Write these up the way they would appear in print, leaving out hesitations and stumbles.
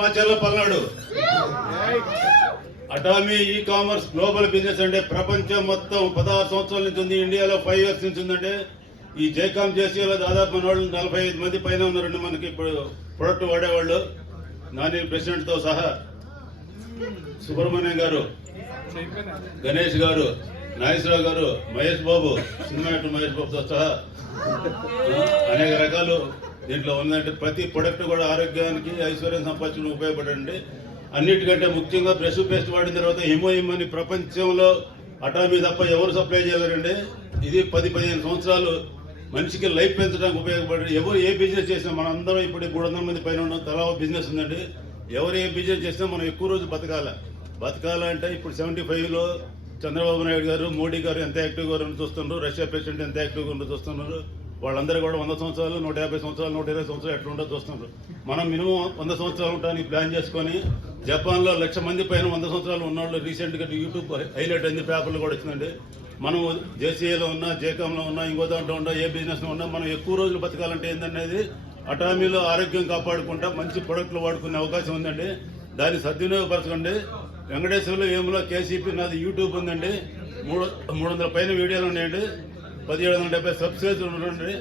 Macherla Palnadu Atomy e commerce global business అంటే ప్రపంచం మొత్తం 16 సంవత్సరాల నుంచి ఉంది. ఇండియాలో 5 years నుంచి ఉందంటే ఈ జేకామ్ జేసీలో దాదాపు మన వాళ్ళు 45 మంది పైన ఉన్నారండి. మనకి ఇప్పుడు ప్రొడక్ట్ వాడేవాళ్ళు నాని ప్రెసిడెంట్ తో సహా సుబ్రహ్మణ్యం గారు, గణేష్ గారు, నాగేశ్వరరావు గారు, మహేష్ బాబు, సినిమా యాక్టర్ మహేష్ బాబుతో సహా అనేక రకాలు దీంట్లో ఉందంటే ప్రతి ప్రొడక్ట్ కూడా ఆరోగ్యానికి ఐశ్వర్యం సంపాదించడానికి ఉపయోగపడండి. అన్నిటికంటే ముఖ్యంగా బ్రష్ పేస్ట్ వాడిన తర్వాత హిమోహిమ్ అని ప్రపంచంలో అటామీ తప్ప ఎవరు సప్లై చేయలేరండి. ఇది 10-15 సంవత్సరాలు మనిషికి లైఫ్ పెంచడానికి ఉపయోగపడి ఎవరు ఏ బిజినెస్ చేసినా మనం అందరం ఇప్పుడు 300 మంది పైన ఉన్నాం. తలా బిజినెస్ ఉందండి. ఎవరు ఏ బిజినెస్ చేసినా మనం ఎక్కువ రోజు బతకాలంటే ఇప్పుడు 75లో చంద్రబాబు నాయుడు గారు, మోడీ గారు ఎంత యాక్టివ్గా చూస్తున్నారు, రష్యా ప్రెసిడెంట్ ఎంత యాక్టివ్గా చూస్తున్నారు. వాళ్ళందరూ కూడా 100 సంవత్సరాలు, 150 సంవత్సరాలు, 120 సంవత్సరాలు ఎట్లా ఉండో చూస్తున్నారు. మనం మినిమం 100 సంవత్సరాలు ఉండడానికి ప్లాన్ చేసుకొని జపాన్ లో 1,00,000 మంది పైన 100 సంవత్సరాలు ఉన్నవాళ్ళు రీసెంట్ గా యూట్యూబ్ హైలైట్ అయింది, పేపర్లు కూడా వచ్చిందండి. మనం జేసీఏలో ఉన్నా, జేకామ్ లో ఉన్నా, ఇంకో దాంట్లో ఉన్నా, ఏ బిజినెస్ లో ఉన్నా మనం ఎక్కువ రోజులు బతకాలంటే ఏంటనేది అటామీలో ఆరోగ్యం కాపాడుకుంటా మంచి ప్రొడక్ట్లు వాడుకునే అవకాశం ఉందండి. దాన్ని సద్వినియోగపరచండి. వెంకటేశ్వర్లో ఏములో కేసీపీ నాది యూట్యూబ్ ఉందండి. 300 పైన వీడియోలు ఉన్నాయండి. 1770 సబ్స్క్రైబర్స్ ఉండండి.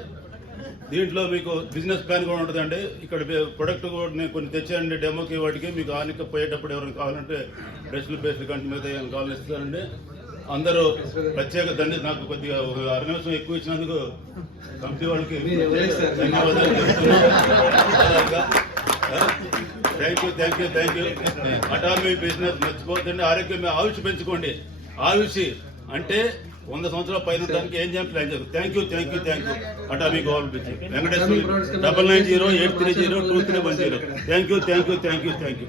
దీంట్లో మీకు బిజినెస్ ప్లాన్ కూడా ఉంటుందండి. ఇక్కడ ప్రొడక్ట్ కూడా నేను కొన్ని తెచ్చానండి డెమోకి. వాటికి మీకు ఆనిక పోయేటప్పుడు ఎవరైనా కావాలంటే డ్రెస్లు పేస్ట్లు కంటి మీద ఏమైనా కావాలని ఇస్తానండి. అందరూ ప్రత్యేక ధన్యత. నాకు కొద్దిగా ఒక 6 నిమిషం ఎక్కువ ఇచ్చినందుకు కంపెనీ వాళ్ళకి ధన్యవాదాలు థ్యాంక్ యూ. అటామీ బిజినెస్ మర్చిపోతుందండి. ఆరోగ్యం ఆయుష్ పెంచుకోండి. ఆయుష్ అంటే 100 సంవత్సరాల పైన దానికి ఏం చేయాలి ప్లాన్ చేస్తాం. Thank you. Atomy government business Venkateswara 9908302310. Thank you.